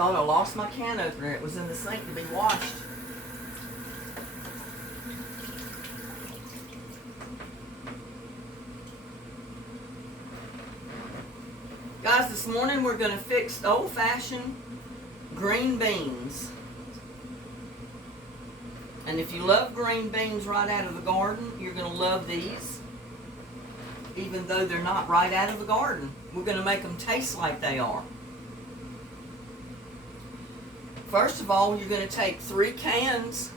thought I lost my can opener. It was in the sink to be washed. Guys, this morning we're going to fix old-fashioned green beans. And if you love green beans right out of the garden, you're going to love these. Even though they're not right out of the garden. We're going to make them taste like they are. First of all, you're going to take 3 cans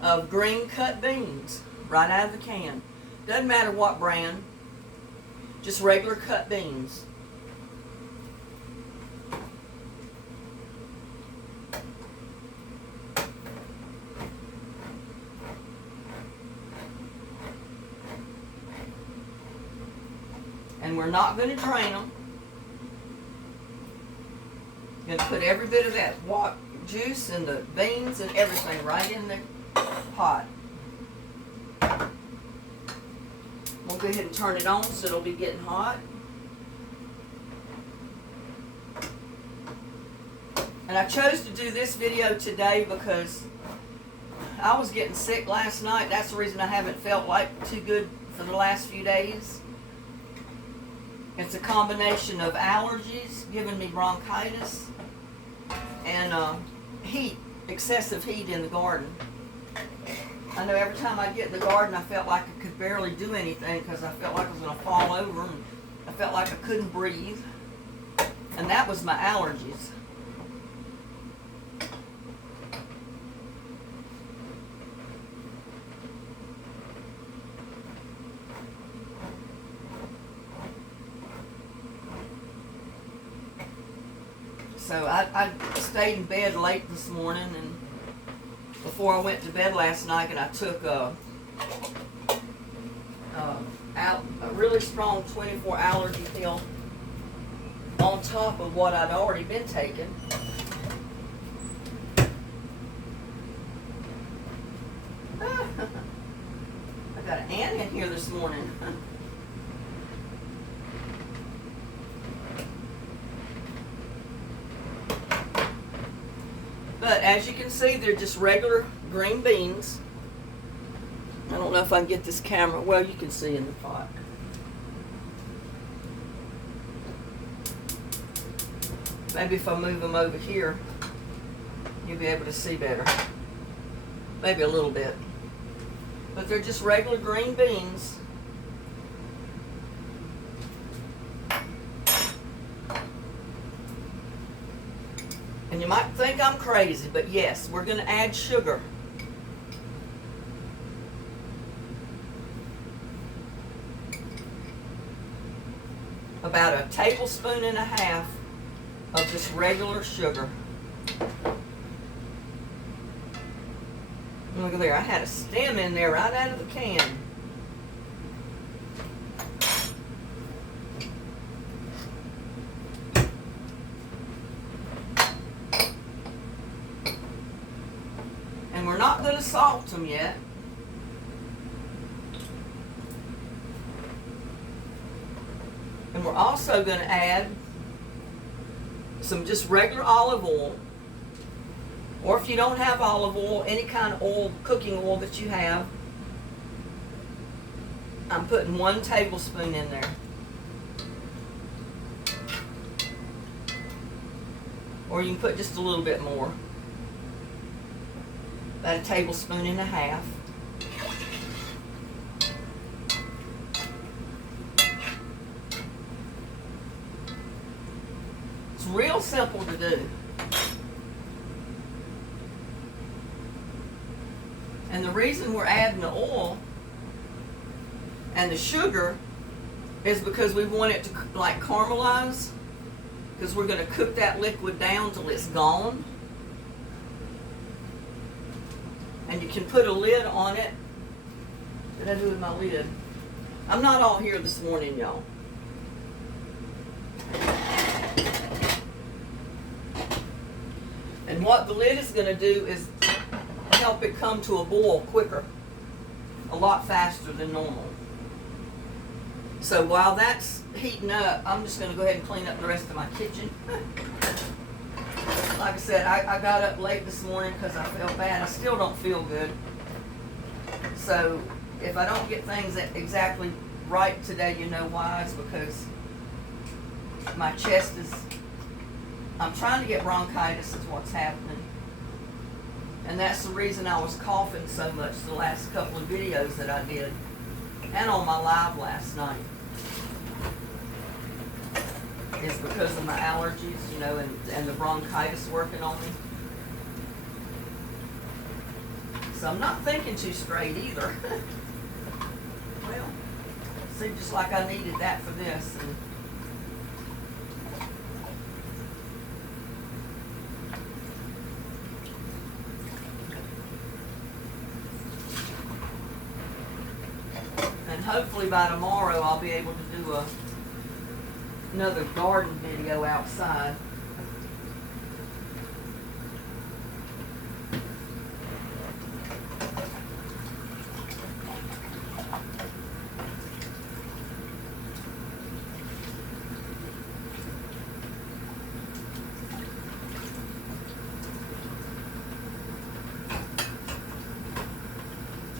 of green cut beans right out of the can. Doesn't matter what brand, just regular cut beans. And we're not going to drain them. Going to put every bit of that juice and the beans and everything right in the pot. We'll go ahead and turn it on so it'll be getting hot. And I chose to do this video today because I was getting sick last night. That's the reason I haven't felt like too good for the last few days. It's a combination of allergies, giving me bronchitis, and heat, excessive heat in the garden. I know every time I get in the garden, I felt like I could barely do anything because I felt like I was going to fall over, and I felt like I couldn't breathe. And that was my allergies. So I stayed in bed late this morning, and before I went to bed last night, and I took a really strong 24 allergy pill on top of what I'd already been taking. I got an ant in here this morning. But as you can see, they're just regular green beans. I don't know if I can get this camera. Well, you can see in the pot. Maybe if I move them over here, you'll be able to see better. Maybe a little bit. But they're just regular green beans. And you might think I'm crazy, but yes, we're going to add sugar. About a tablespoon and a half of just regular sugar. Look at there, I had a stem in there right out of the can. And we're not going to salt them yet. And we're also going to add some just regular olive oil. Or if you don't have olive oil, any kind of oil, cooking oil that you have. I'm putting 1 tablespoon in there. Or you can put just a little bit more. About a tablespoon and a half. It's real simple to do. And the reason we're adding the oil and the sugar is because we want it to like caramelize, because we're going to cook that liquid down till it's gone. And you can put a lid on it. What did I do with my lid? I'm not all here this morning, y'all. And what the lid is going to do is help it come to a boil quicker, a lot faster than normal. So while that's heating up, I'm just going to go ahead and clean up the rest of my kitchen. Like I said, I got up late this morning because I felt bad. I still don't feel good. So if I don't get things exactly right today, you know why. It's because my chest is, I'm trying to get bronchitis is what's happening. And that's the reason I was coughing so much the last couple of videos that I did. And on my live last night. Is because of my allergies, you know, and the bronchitis working on me. So I'm not thinking too straight either. Well, seems just like I needed that for this. And hopefully by tomorrow I'll be able to do another garden video outside.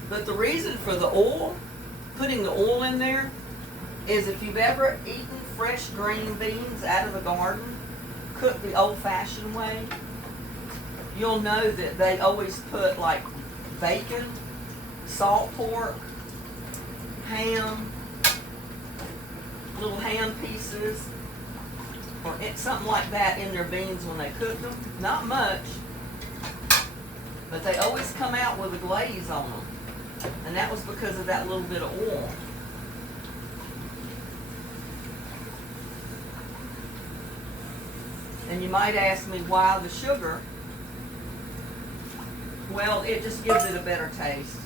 But the reason for the oil, putting the oil in there, is if you've ever eaten fresh green beans out of the garden, cooked the old-fashioned way, you'll know that they always put like bacon, salt pork, ham, little ham pieces, or something like that in their beans when they cook them. Not much, but they always come out with a glaze on them. And that was because of that little bit of oil. And you might ask me why the sugar. Well, it just gives it a better taste.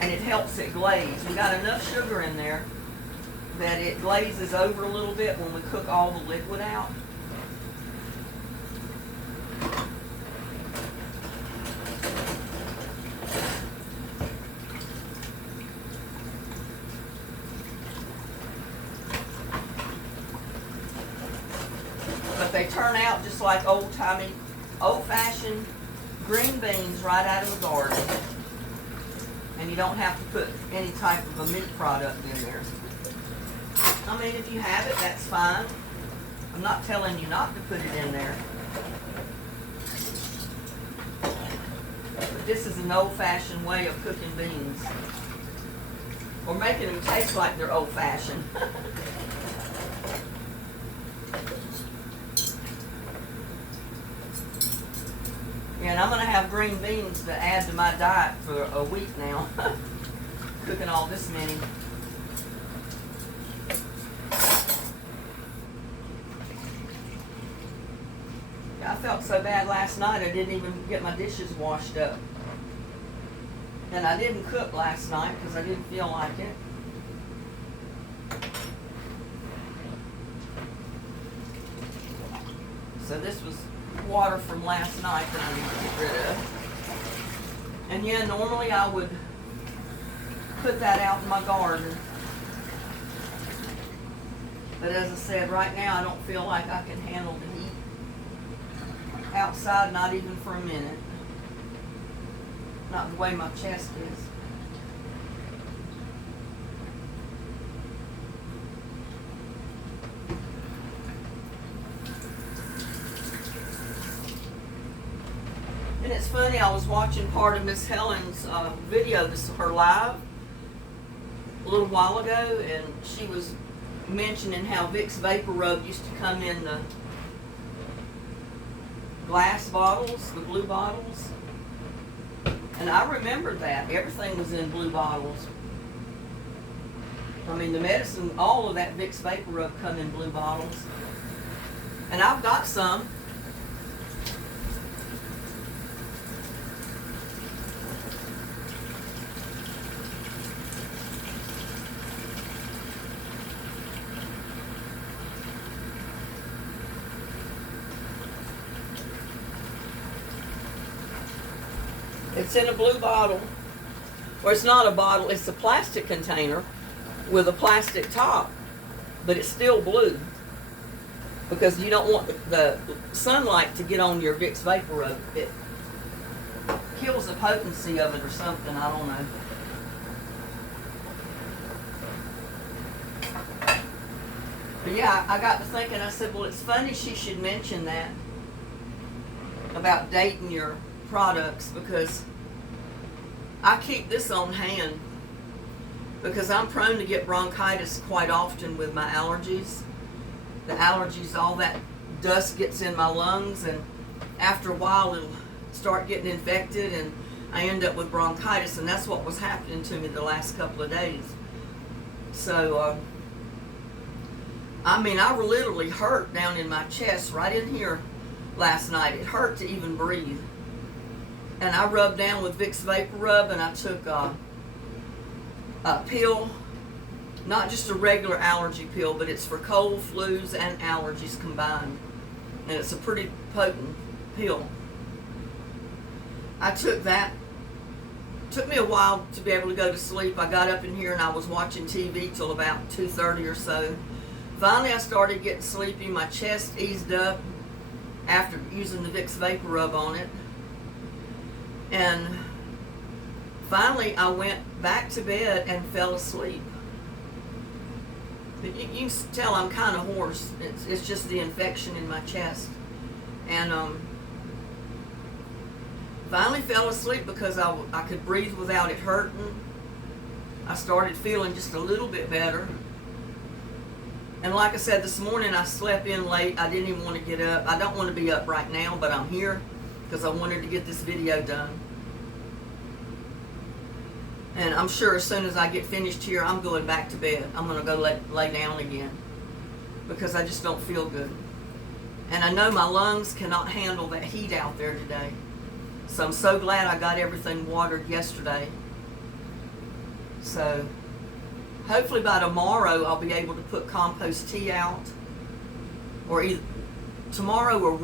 And it helps it glaze. We got enough sugar in there that it glazes over a little bit when we cook all the liquid out. They turn out just like old-timey, old-fashioned green beans right out of the garden. And you don't have to put any type of a meat product in there. I mean, if you have it, that's fine. I'm not telling you not to put it in there. But this is an old-fashioned way of cooking beans. Or making them taste like they're old-fashioned. And I'm going to have green beans to add to my diet for a week now. Cooking all this many. I felt so bad last night I didn't even get my dishes washed up. And I didn't cook last night because I didn't feel like it. So this was water from last night that I need to get rid of. And yeah, normally I would put that out in my garden. But as I said, right now I don't feel like I can handle the heat outside, not even for a minute. Not the way my chest is. And it's funny, I was watching part of Miss Helen's video, this is her live, a little while ago, and she was mentioning how Vicks Vapor Rub used to come in the glass bottles, the blue bottles. And I remembered that. Everything was in blue bottles. I mean, the medicine, all of that Vicks Vapor Rub come in blue bottles. And I've got some. It's in a blue bottle, or it's not a bottle, it's a plastic container with a plastic top, but it's still blue. because you don't want the sunlight to get on your Vicks Vapor Rub. It kills the potency of it or something, I don't know. But yeah, I got to thinking, I said, well, it's funny she should mention that about dating your products, because I keep this on hand because I'm prone to get bronchitis quite often with my allergies. The allergies, all that dust gets in my lungs, and after a while it'll start getting infected and I end up with bronchitis, and that's what was happening to me the last couple of days. So I mean, I literally hurt down in my chest right in here last night. It hurt to even breathe, and I rubbed down with Vicks Vapor Rub, and I took a pill, not just a regular allergy pill, but it's for cold, flus, and allergies combined, and it's a pretty potent pill. I took that. Took me a while to be able to go to sleep. I got up in here and I was watching TV till about 2:30 or so. Finally, I started getting sleepy. My chest eased up after using the Vicks Vapor Rub on it. And finally, I went back to bed and fell asleep. But you can tell I'm kind of hoarse. It's just the infection in my chest. And finally fell asleep because I could breathe without it hurting. I started feeling just a little bit better. And like I said, this morning I slept in late. I didn't even want to get up. I don't want to be up right now, but I'm here because I wanted to get this video done. And I'm sure as soon as I get finished here, I'm going back to bed. I'm going to go lay down again because I just don't feel good. And I know my lungs cannot handle that heat out there today. So I'm so glad I got everything watered yesterday. So hopefully by tomorrow I'll be able to put compost tea out, or either tomorrow or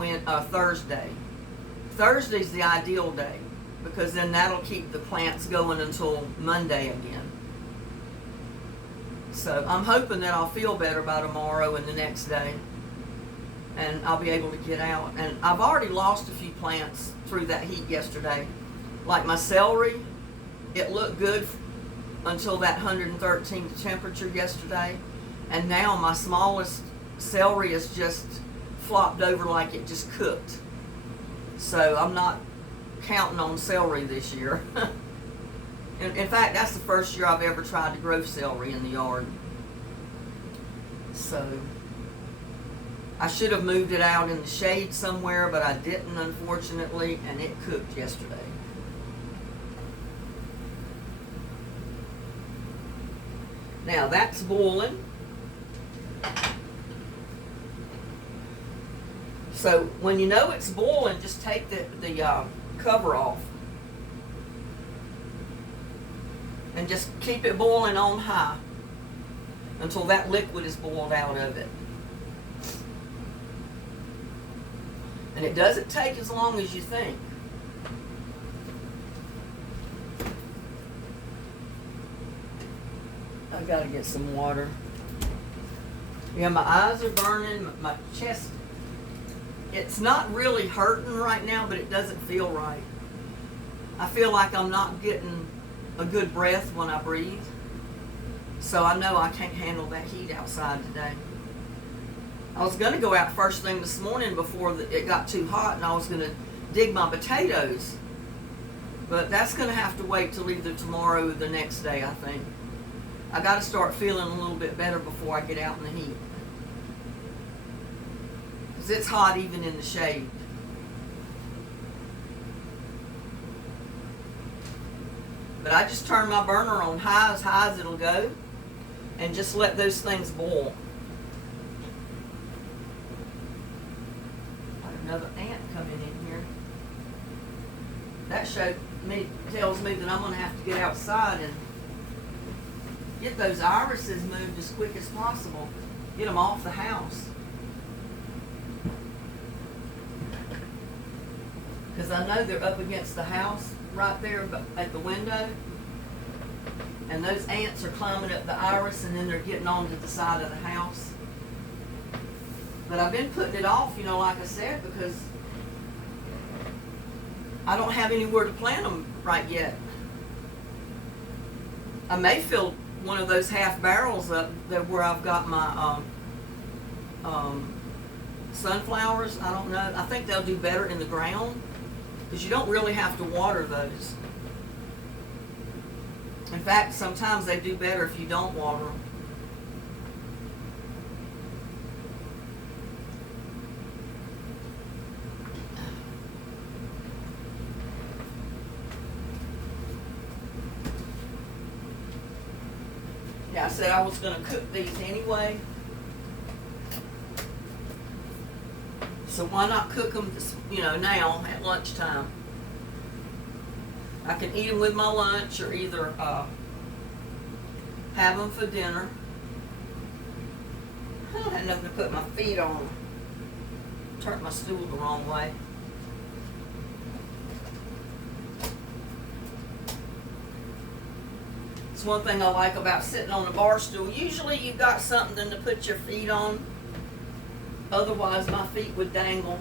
Thursday. Thursday's the ideal day because then that'll keep the plants going until Monday again. So I'm hoping that I'll feel better by tomorrow and the next day, and I'll be able to get out. And I've already lost a few plants through that heat yesterday. Like my celery, it looked good until that 113th temperature yesterday, and now my smallest celery is just flopped over like it just cooked. So I'm not counting on celery this year. In fact, that's the first year I've ever tried to grow celery in the yard. So I should have moved it out in the shade somewhere, but I didn't, unfortunately, and it cooked yesterday. Now that's boiling. So when you know it's boiling, just take the cover off and just keep it boiling on high until that liquid is boiled out of it. And it doesn't take as long as you think. I've got to get some water. Yeah, my eyes are burning, my chest, it's not really hurting right now, but it doesn't feel right. I feel like I'm not getting a good breath when I breathe. So I know I can't handle that heat outside today. I was going to go out first thing this morning before it got too hot, and I was going to dig my potatoes. But that's going to have to wait till either tomorrow or the next day, I think. I got to start feeling a little bit better before I get out in the heat. Because it's hot even in the shade. But I just turn my burner on high as it'll go, and just let those things boil. Got another ant coming in here. That tells me that I'm going to have to get outside and get those irises moved as quick as possible. Get them off the house. Because I know they're up against the house right there at the window. And those ants are climbing up the iris, and then they're getting onto the side of the house. But I've been putting it off, like I said, because I don't have anywhere to plant them right yet. I may fill one of those half barrels up there where I've got my sunflowers. I don't know. I think they'll do better in the ground because you don't really have to water those. In fact, sometimes they do better if you don't water them. Yeah, I said I was going to cook these anyway. So why not cook them, now at lunchtime? I can eat them with my lunch or either have them for dinner. I don't have nothing to put my feet on. Turned my stool the wrong way. It's one thing I like about sitting on a bar stool. Usually you've got something to put your feet on. Otherwise my feet would dangle.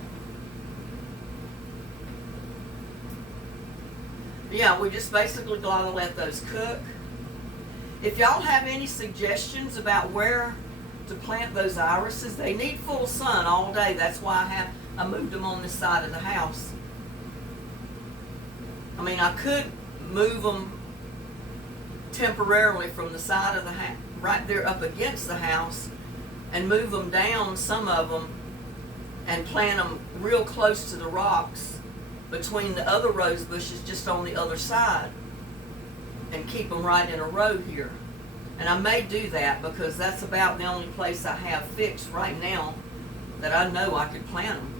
Yeah, we just basically gotta let those cook. If y'all have any suggestions about where to plant those irises, they need full sun all day. That's why I moved them on this side of the house. I mean, I could move them temporarily from the side of the house, right there up against the house, and move them down, some of them, and plant them real close to the rocks between the other rose bushes just on the other side, and keep them right in a row here. And I may do that because that's about the only place I have fixed right now that I know I could plant them.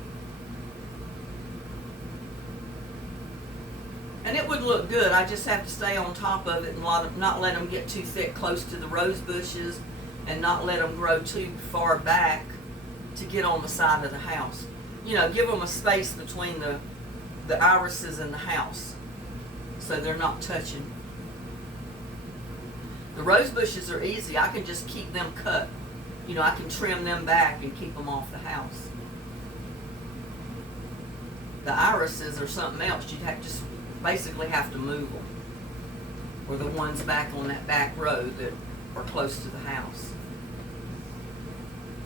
And it would look good. I just have to stay on top of it and not let them get too thick close to the rose bushes, and not let them grow too far back to get on the side of the house. Give them a space between the irises and the house so they're not touching. The rose bushes are easy. I can just keep them cut. I can trim them back and keep them off the house. The irises are something else. You'd just basically have to move them. Or the ones back on that back row that are close to the house.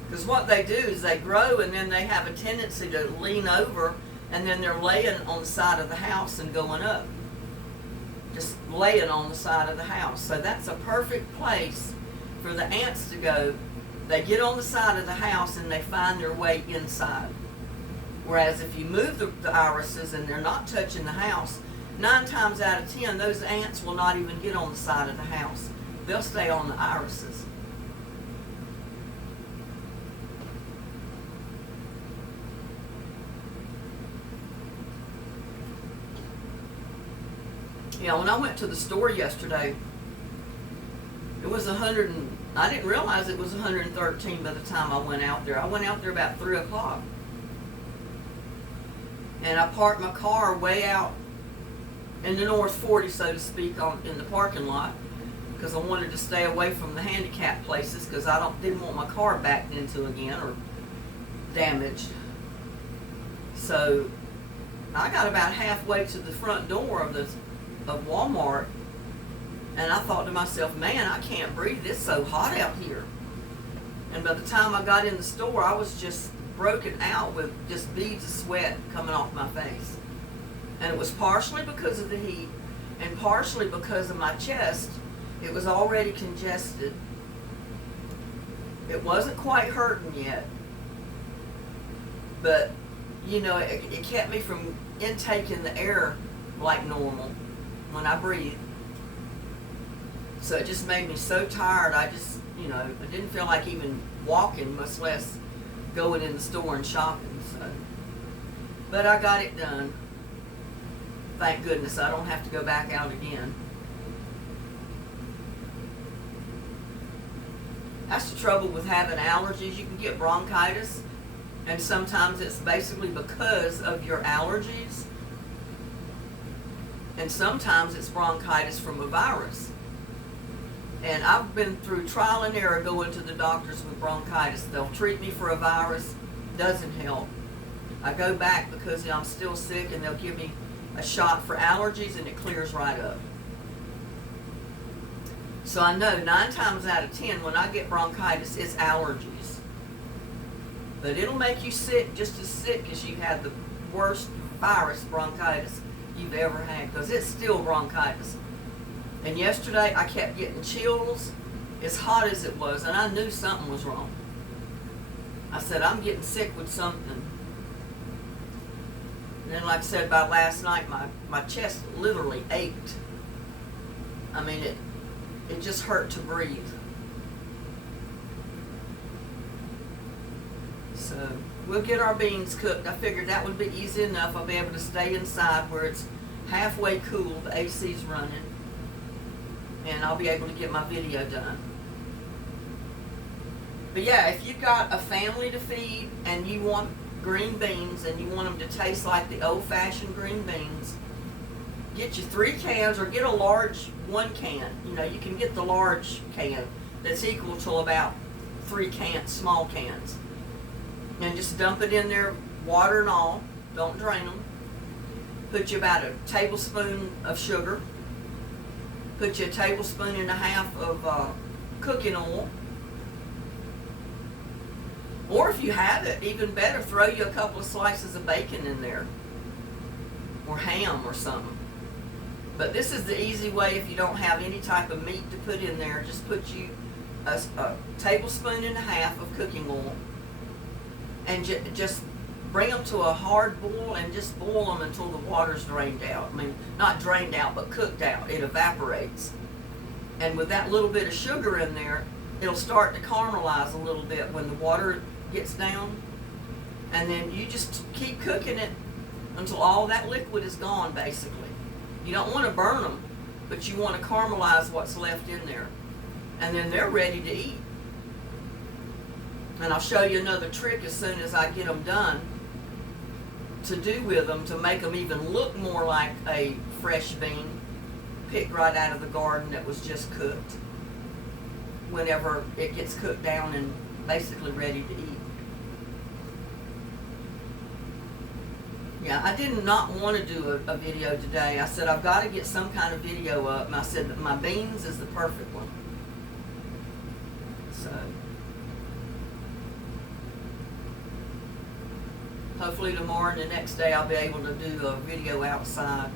Because what they do is they grow and then they have a tendency to lean over, and then they're laying on the side of the house and going up. Just laying on the side of the house. So that's a perfect place for the ants to go. They get on the side of the house and they find their way inside. Whereas if you move the irises and they're not touching the house, 9 times out of 10, those ants will not even get on the side of the house. They'll stay on the irises. When I went to the store yesterday, it was I didn't realize it was 113 by the time I went out there. I went out there about 3 o'clock. And I parked my car way out in the North 40, so to speak, in the parking lot, because I wanted to stay away from the handicap places, because I didn't want my car backed into again or damaged. So I got about halfway to the front door of Walmart, and I thought to myself, man, I can't breathe. It's so hot out here. And by the time I got in the store, I was just broken out with just beads of sweat coming off my face. And it was partially because of the heat and partially because of my chest. It was already congested. It wasn't quite hurting yet, but it kept me from intaking the air like normal when I breathe. So it just made me so tired. I just, I didn't feel like even walking, much less going in the store and shopping. So, but I got it done. Thank goodness I don't have to go back out again. That's the trouble with having allergies. You can get bronchitis, and sometimes it's basically because of your allergies. And sometimes it's bronchitis from a virus. And I've been through trial and error going to the doctors with bronchitis. They'll treat me for a virus, doesn't help, I go back because I'm still sick, and they'll give me a shot for allergies, and it clears right up. So I know 9 times out of 10 when I get bronchitis, it's allergies. But it'll make you sick, just as sick as you had the worst virus bronchitis you've ever had, because it's still bronchitis. And yesterday I kept getting chills as hot as it was, and I knew something was wrong. I said, I'm getting sick with something. And then, like I said, by last night, my chest literally ached. I mean, it just hurt to breathe. So we'll get our beans cooked. I figured that would be easy enough. I'll be able to stay inside where it's halfway cool, the AC's running, and I'll be able to get my video done. But yeah, if you've got a family to feed and you want green beans and you want them to taste like the old-fashioned green beans, get you 3 cans or get a large 1 can. You know, you can get the large can that's equal to about 3 cans, small cans. And just dump it in there, water and all. Don't drain them. Put you about a tablespoon of sugar. Put you a tablespoon and a half of cooking oil. Or if you have it, even better, throw you a couple of slices of bacon in there. Or ham or something. But this is the easy way if you don't have any type of meat to put in there. Just put you a tablespoon and a half of cooking oil. And just bring them to a hard boil and just boil them until the water's drained out. I mean, not drained out, but cooked out. It evaporates. And with that little bit of sugar in there, it'll start to caramelize a little bit when the water gets down. And then you just keep cooking it until all that liquid is gone, basically. You don't want to burn them, but you want to caramelize what's left in there. And then they're ready to eat. And I'll show you another trick as soon as I get them done to do with them to make them even look more like a fresh bean picked right out of the garden that was just cooked, whenever it gets cooked down and basically ready to eat. Yeah, I did not want to do a video today. I said I've got to get some kind of video up, and I said that my beans is the perfect one. So hopefully tomorrow and the next day I'll be able to do a video outside.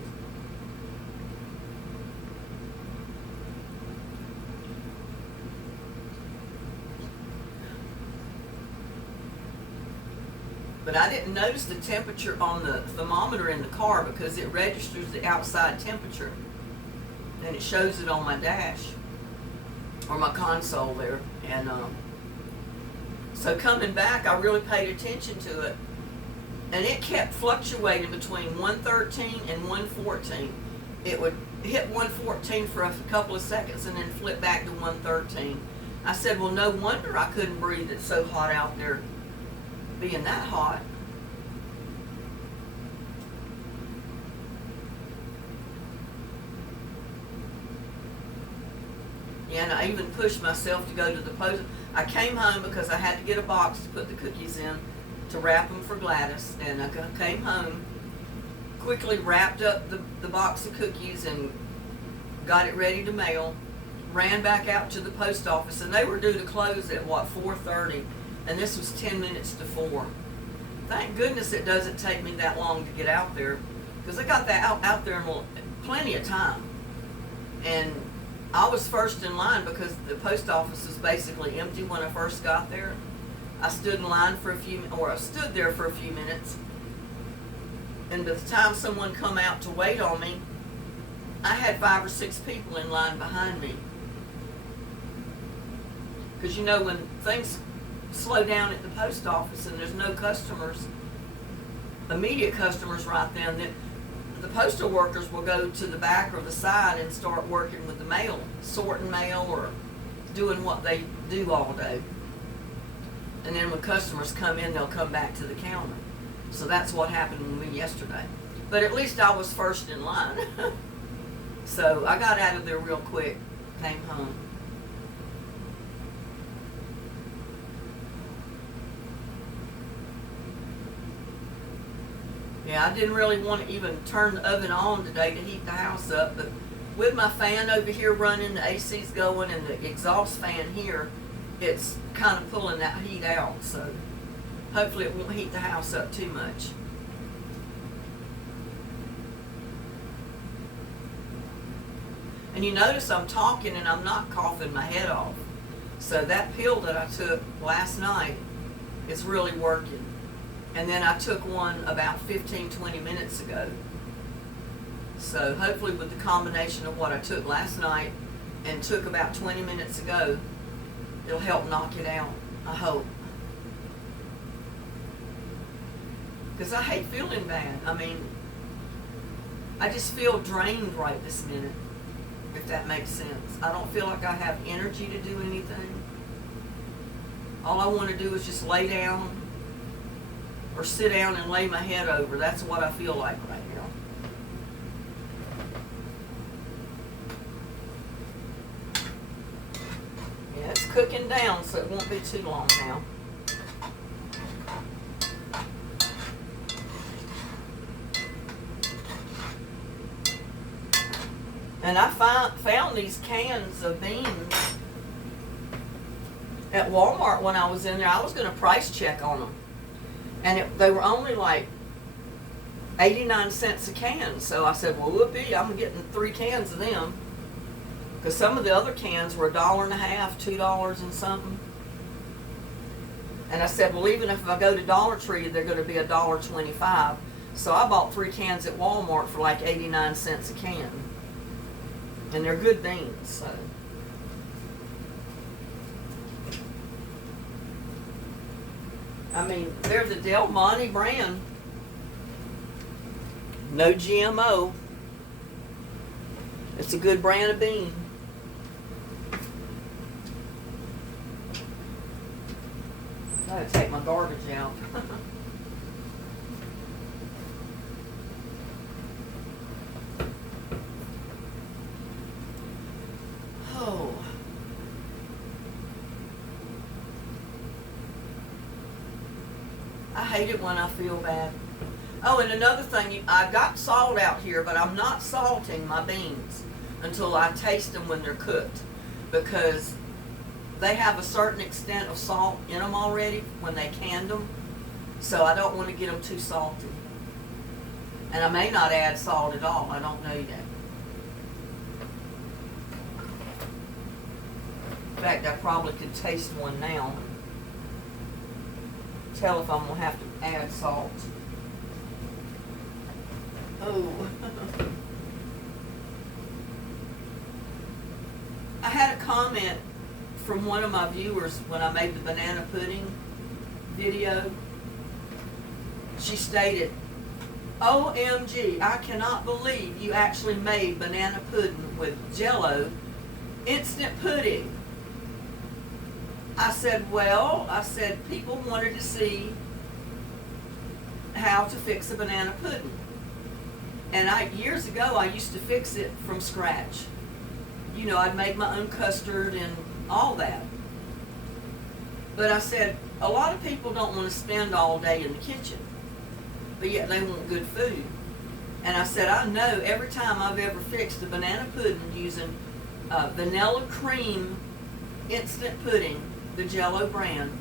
But I didn't notice the temperature on the thermometer in the car because it registers the outside temperature. And it shows it on my dash or my console there. And so coming back, I really paid attention to it. And it kept fluctuating between 113 and 114. It would hit 114 for a couple of seconds and then flip back to 113. I said, well, no wonder I couldn't breathe. It's so hot out there, being that hot. Yeah, and I even pushed myself to go to the post. I came home because I had to get a box to put the cookies in to wrap them for Gladys, and I came home, quickly wrapped up the box of cookies and got it ready to mail, ran back out to the post office, and they were due to close at, 4:30, and this was 10 minutes to 4. Thank goodness it doesn't take me that long to get out there, because I got that out there in plenty of time. And I was first in line because the post office was basically empty when I first got there. I stood in line for I stood there for a few minutes, and by the time someone come out to wait on me, I had 5 or 6 people in line behind me. Because you know, when things slow down at the post office and there's no customers, immediate customers right then, the postal workers will go to the back or the side and start working with the mail, sorting mail or doing what they do all day. And then when customers come in, they'll come back to the counter. So that's what happened with me yesterday. But at least I was first in line. So I got out of there real quick, came home. Yeah, I didn't really want to even turn the oven on today to heat the house up, but with my fan over here running, the AC's going, and the exhaust fan here, it's kind of pulling that heat out, so hopefully it won't heat the house up too much. And you notice I'm talking and I'm not coughing my head off. So that pill that I took last night is really working. And then I took one about 15-20 minutes ago. So hopefully with the combination of what I took last night and took about 20 minutes ago, it'll help knock it out, I hope. Because I hate feeling bad. I mean, I just feel drained right this minute, if that makes sense. I don't feel like I have energy to do anything. All I want to do is just lay down or sit down and lay my head over. That's what I feel like right now. Yeah, it's cooking down, so it won't be too long now. And I found these cans of beans at Walmart when I was in there. I was going to price check on them. And they were only like 89 cents a can. So I said, well, whoopee, I'm getting 3 cans of them. Because some of the other cans were $1.50, $2 and something. And I said, well, even if I go to Dollar Tree, they're going to be $1.25. So I bought 3 cans at Walmart for like 89 cents a can. And they're good beans, so. I mean, they're the Del Monte brand. No GMO. It's a good brand of bean. Gotta take my garbage out. Oh. I hate it when I feel bad. Oh, and another thing, I got salt out here, but I'm not salting my beans until I taste them when they're cooked, because they have a certain extent of salt in them already when they canned them, so I don't want to get them too salty. And I may not add salt at all, I don't know yet. In fact, I probably could taste one now. Tell if I'm going to have to add salt. Oh. I had a comment from one of my viewers when I made the banana pudding video. She stated, OMG, I cannot believe you actually made banana pudding with Jell-O instant pudding. I said, well, people wanted to see how to fix a banana pudding. And years ago, I used to fix it from scratch. You know, I'd make my own custard and all that. But I said, a lot of people don't want to spend all day in the kitchen, but yet they want good food. And I said, I know every time I've ever fixed a banana pudding using vanilla cream instant pudding, the Jell-O brand,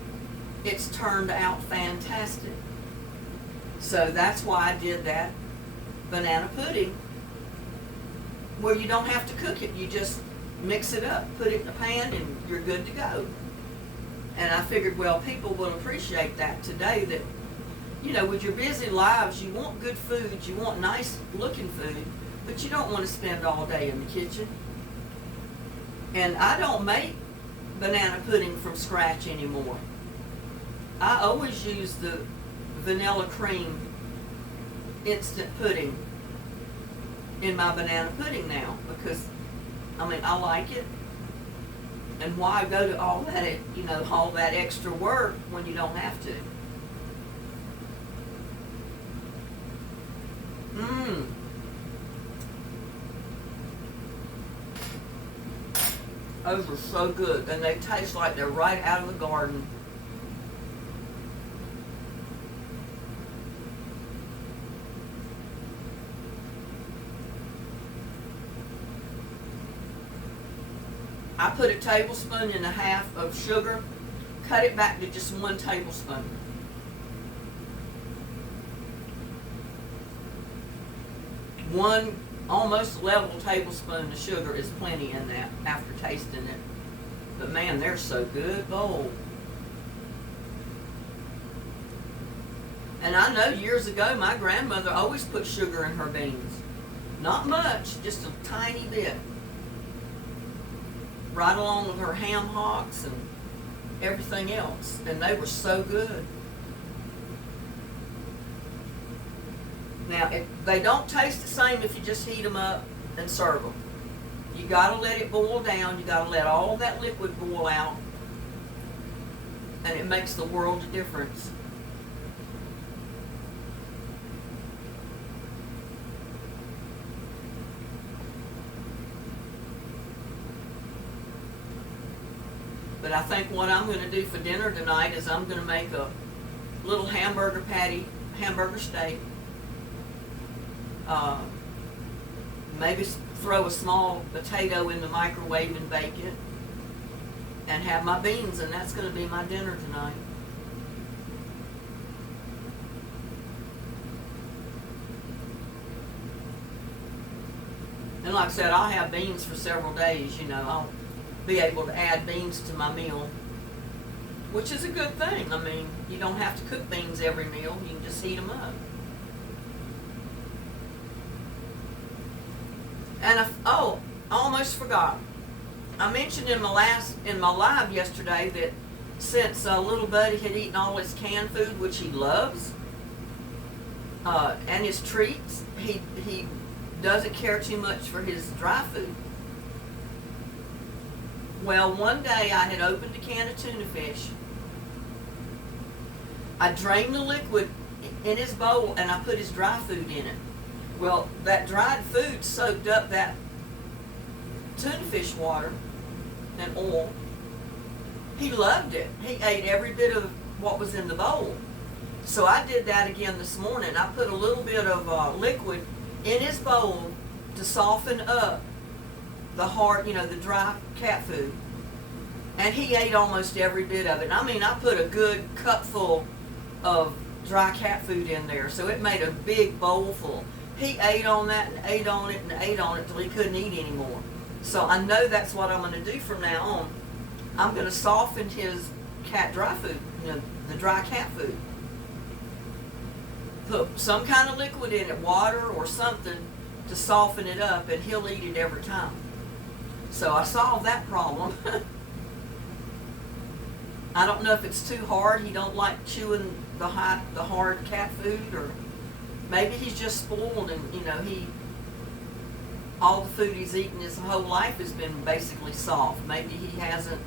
it's turned out fantastic. So that's why I did that banana pudding, where you don't have to cook it. You just mix it up, put it in the pan, and you're good to go. And I figured, well, people will appreciate that today, that, you know, with your busy lives, you want good food, you want nice looking food, but you don't want to spend all day in the kitchen. And I don't make banana pudding from scratch anymore. I always use the vanilla cream instant pudding in my banana pudding now, because I mean, I like it. And why go to all that, you know, all that extra work when you don't have to? Those are so good, and they taste like they're right out of the garden. I put a tablespoon and a half of sugar, cut it back to just 1 tablespoon. One almost level tablespoon of sugar is plenty in that after tasting it. But man, they're so good, bold. And I know years ago my grandmother always put sugar in her beans. Not much, just a tiny bit. Right along with her ham hocks and everything else. And they were so good. Now, they don't taste the same if you just heat them up and serve them. You got to let it boil down. You got to let all that liquid boil out. And it makes the world of difference. But I think what I'm going to do for dinner tonight is I'm going to make a little hamburger patty, hamburger steak. Maybe throw a small potato in the microwave and bake it. And have my beans, and that's going to be my dinner tonight. And like I said, I'll have beans for several days, you know. I'll be able to add beans to my meal, which is a good thing. I mean, you don't have to cook beans every meal. You can just heat them up. And I almost forgot. I mentioned in my live yesterday that since little buddy had eaten all his canned food, which he loves, and his treats, he doesn't care too much for his dry food. Well, one day I had opened a can of tuna fish. I drained the liquid in his bowl and I put his dry food in it. Well, that dried food soaked up that tuna fish water and oil. He loved it. He ate every bit of what was in the bowl. So I did that again this morning. I put a little bit of liquid in his bowl to soften up the hard, you know, the dry cat food. And he ate almost every bit of it. I mean, I put a good cupful of dry cat food in there, so it made a big bowl full. He ate on that and ate on it and ate on it till he couldn't eat anymore. So I know that's what I'm going to do from now on. I'm going to soften his cat dry food, you know, the dry cat food. Put some kind of liquid in it, water or something, to soften it up, and he'll eat it every time. So I solved that problem. I don't know if it's too hard. He don't like chewing the hard cat food, or maybe he's just spoiled and, you know, all the food he's eaten his whole life has been basically soft. Maybe he hasn't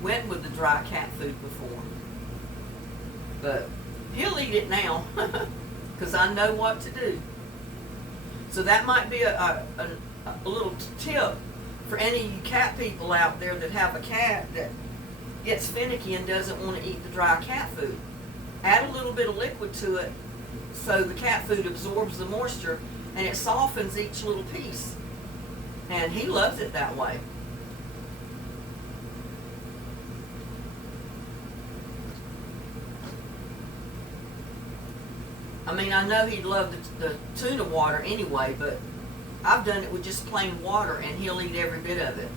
went with the dry cat food before. But he'll eat it now because I know what to do. So that might be a little tip for any of you cat people out there that have a cat that gets finicky and doesn't want to eat the dry cat food. Add a little bit of liquid to it so the cat food absorbs the moisture and it softens each little piece. And he loves it that way. I mean, I know he'd love the tuna water anyway, but I've done it with just plain water and he'll eat every bit of it.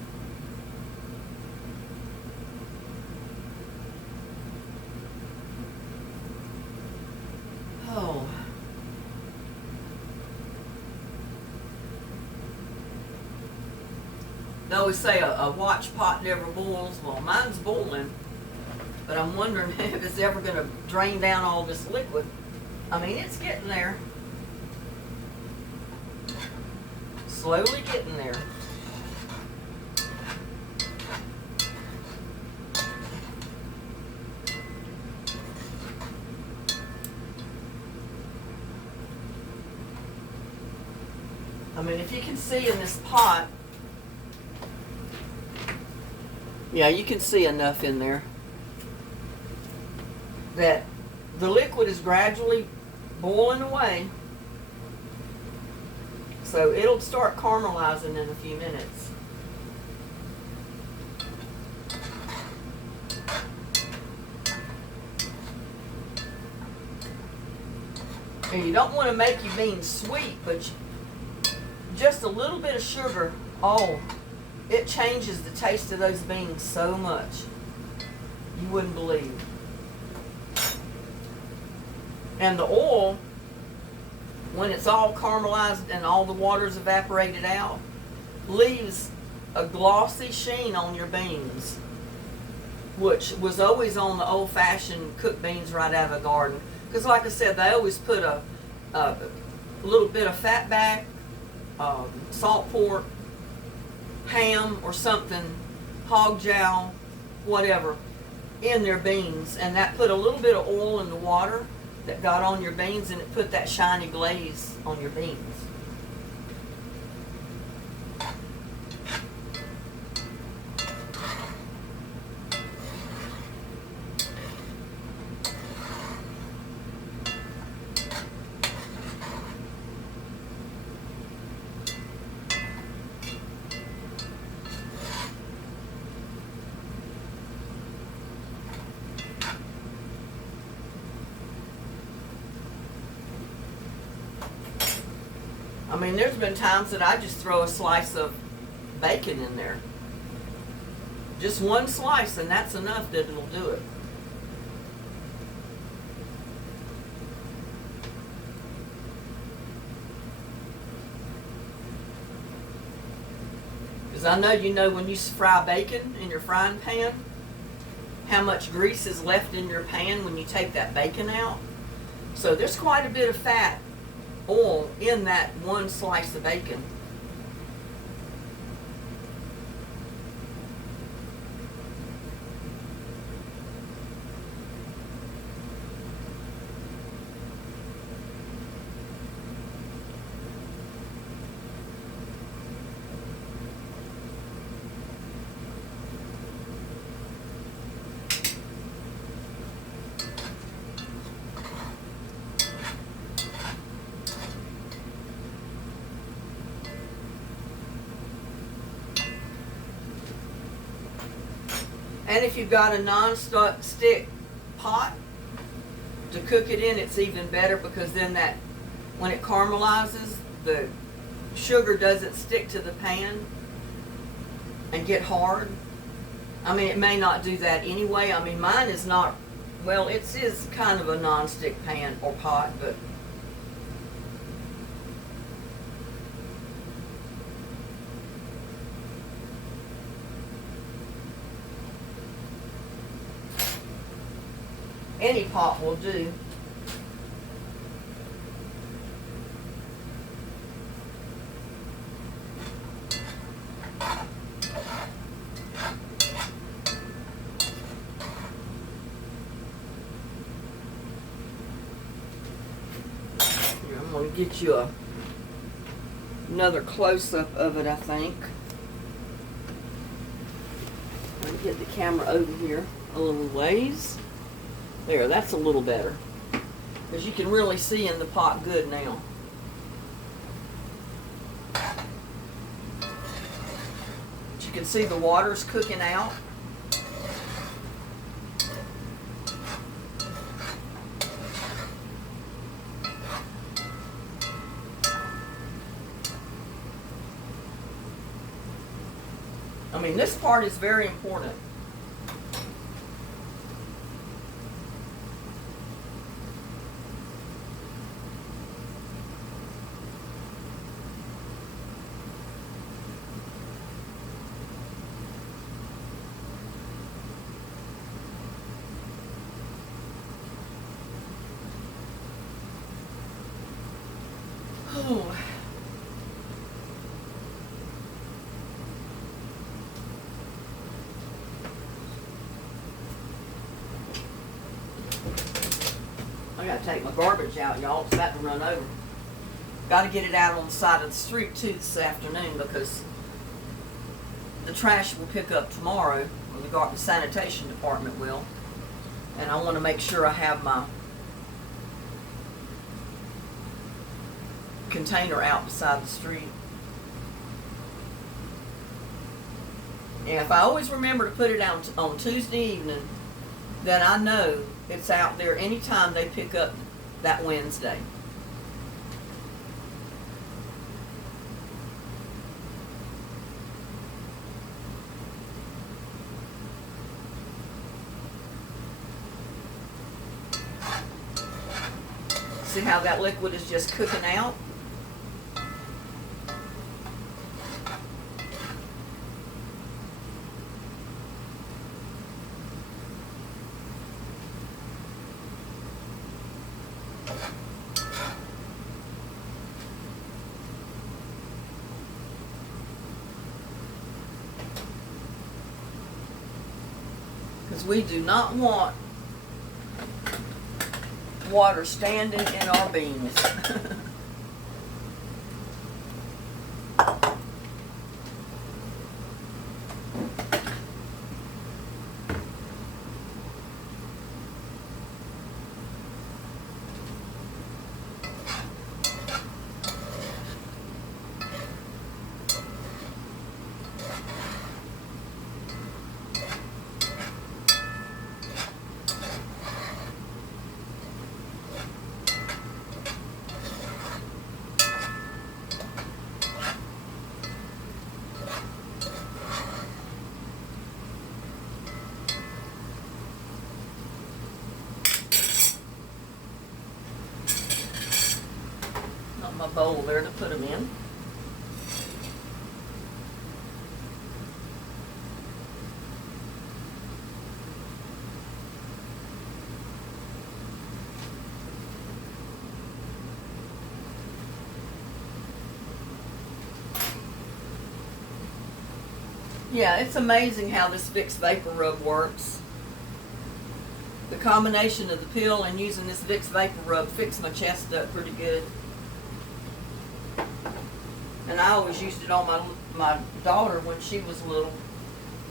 Oh. They always say a watch pot never boils. Well, mine's boiling, but I'm wondering if it's ever going to drain down all this liquid. I mean, it's getting there. Slowly getting there. I mean, if you can see in this pot, yeah, you can see enough in there that the liquid is gradually boiling away. So it'll start caramelizing in a few minutes. And you don't want to make your beans sweet, but just a little bit of sugar, oh, it changes the taste of those beans so much. You wouldn't believe. And the oil, when it's all caramelized and all the water's evaporated out, leaves a glossy sheen on your beans, which was always on the old-fashioned cooked beans right out of the garden. Because like I said, they always put a little bit of fat back, salt pork, ham or something, hog jowl, whatever, in their beans. And that put a little bit of oil in the water that got on your beans, and it put that shiny glaze on your beans. I mean, there's been times that I just throw a slice of bacon in there. Just one slice, and that's enough that it'll do it. Because I know you know when you fry bacon in your frying pan, how much grease is left in your pan when you take that bacon out. So there's quite a bit of fat, oil in that one slice of bacon. And if you've got a non-stick pot to cook it in, it's even better, because then that, when it caramelizes, the sugar doesn't stick to the pan and get hard. I mean, it may not do that anyway. I mean, mine is not, well, it is kind of a non-stick pan or pot, but any pot will do. Here, I'm going to get you another close-up of it, I think. Let me get the camera over here a little ways. There, that's a little better, because you can really see in the pot good now. But you can see the water's cooking out. I mean, this part is very important. Oh. I gotta take my garbage out, y'all. It's about to run over. Gotta get it out on the side of the street too this afternoon, because the trash will pick up tomorrow, or the sanitation department will. And I want to make sure I have my container out beside the street. And if I always remember to put it out on Tuesday evening, then I know it's out there anytime they pick up that Wednesday. See how that liquid is just cooking out? Because we do not want water standing in our beans. My bowl there to put them in. Yeah, it's amazing how this Vicks Vapor Rub works. The combination of the pill and using this Vicks Vapor Rub fixed my chest up pretty good. And I always used it on my daughter when she was little.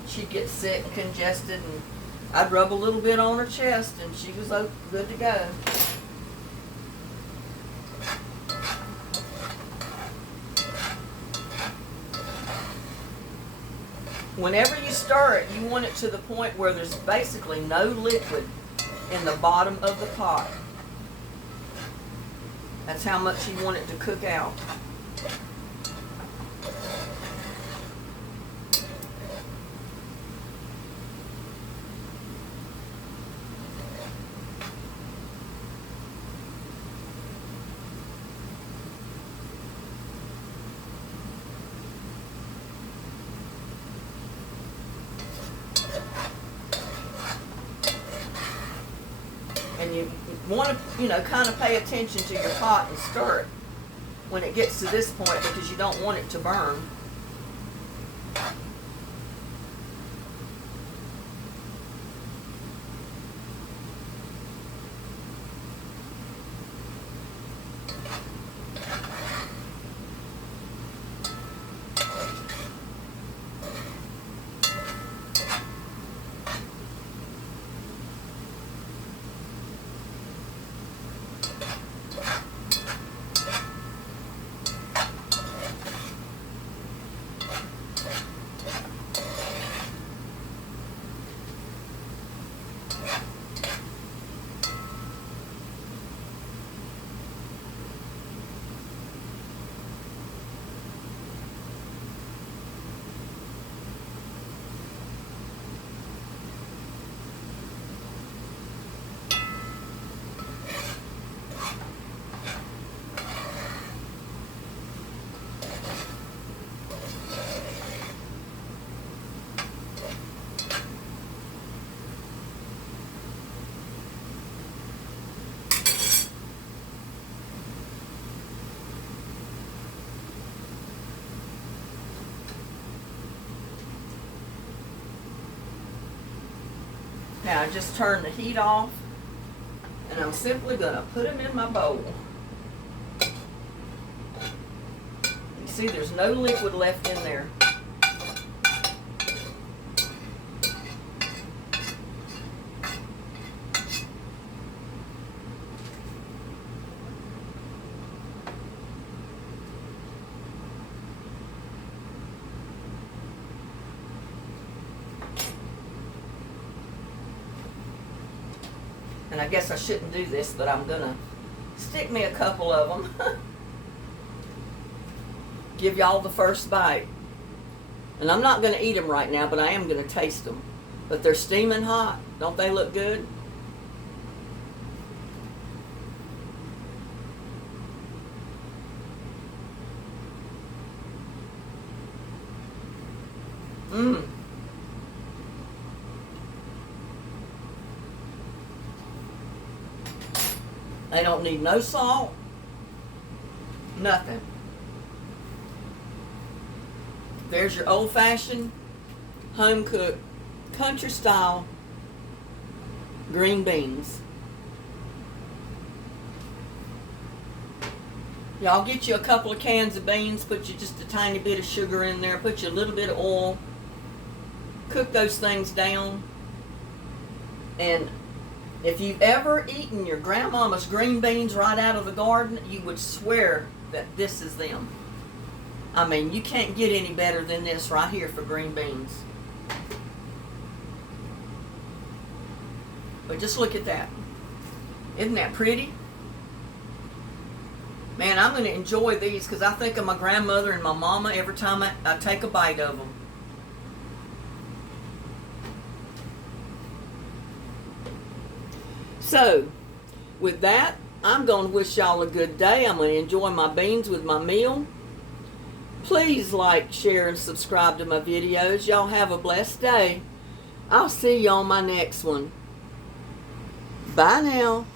She'd get sick and congested, and I'd rub a little bit on her chest, and she was good to go. Whenever you stir it, you want it to the point where there's basically no liquid in the bottom of the pot. That's how much you want it to cook out. And you want to, kind of pay attention to your pot and stir it when it gets to this point, because you don't want it to burn. Now I just turn the heat off, and I'm simply going to put them in my bowl. You see there's no liquid left in there. And I guess I shouldn't do this, but I'm gonna stick me a couple of them. Give y'all the first bite. And I'm not gonna eat them right now, but I am gonna taste them. But they're steaming hot. Don't they look good? Mmm. They don't need no salt, nothing. There's your old-fashioned, home-cooked, country-style green beans. Y'all get you a couple of cans of beans, put you just a tiny bit of sugar in there, put you a little bit of oil, cook those things down, and if you've ever eaten your grandmama's green beans right out of the garden, you would swear that this is them. I mean, you can't get any better than this right here for green beans. But just look at that. Isn't that pretty? Man, I'm going to enjoy these because I think of my grandmother and my mama every time I take a bite of them. So, with that, I'm going to wish y'all a good day. I'm going to enjoy my beans with my meal. Please like, share, and subscribe to my videos. Y'all have a blessed day. I'll see you on my next one. Bye now.